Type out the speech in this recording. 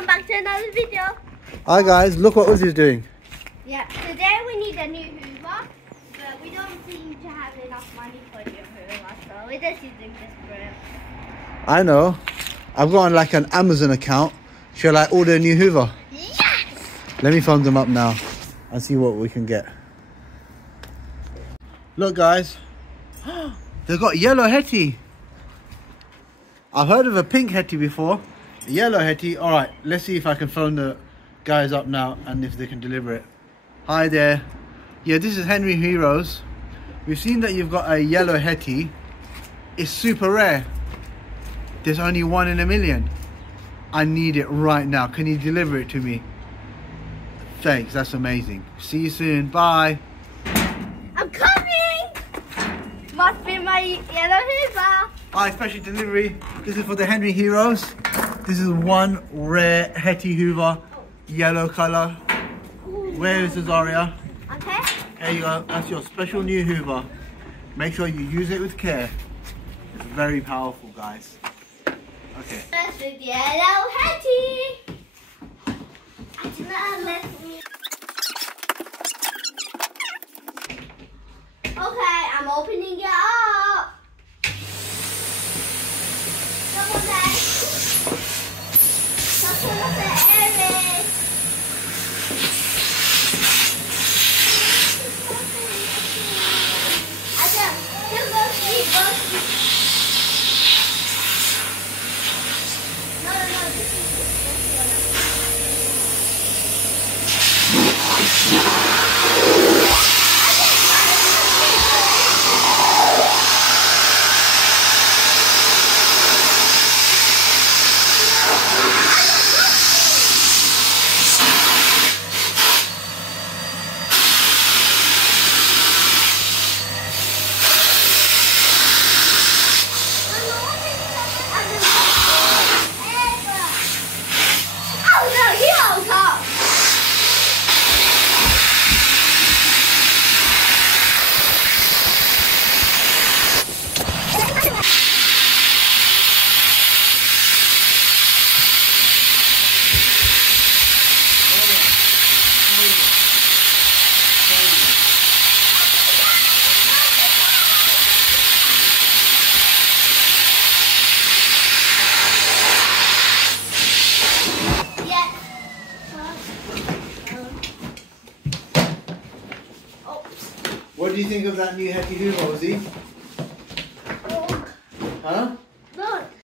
welcome back to another video. Hi guys, look what Uzi's doing. Yeah, today we need a new Hoover, but we don't seem to have enough money for a new Hoover, so we're just using this for it. I know. I've got like an Amazon account. Shall I order a new Hoover? Yes! Let me phone them up now and see what we can get. Look guys, they've got yellow Hetty. I've heard of a pink Hetty before. A yellow Hetty. Alright, let's see if I can phone the guys up now and if they can deliver it. Hi there. Yeah, this is Henry Heroes. We've seen that you've got a yellow Hetty. It's super rare. There's only 1 in a million. I need it right now. Can you deliver it to me? Thanks, that's amazing. See you soon. Bye. I'm coming! Must be my yellow Hoover. Hi, special delivery. This is for the Henry Heroes. This is one rare Hetty Hoover, yellow colour. Where is Azaria? Okay. There you go. That's your special new Hoover. Make sure you use it with care. It's very powerful, guys. Okay. That's the yellow Hetty. I did not let me. Okay, I'm opening it up. Double that. Double the air. What do you think of that new Hetty Hoover, Ozzy? Huh?